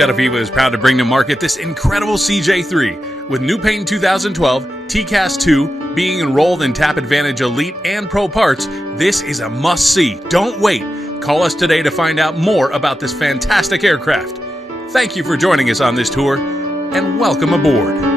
Jetaviva is proud to bring to market this incredible CJ3. With new paint in 2012, TCAS 2 being enrolled in Tap Advantage Elite and Pro parts, this is a must-see. Don't wait. Call us today to find out more about this fantastic aircraft. Thank you for joining us on this tour, and welcome aboard.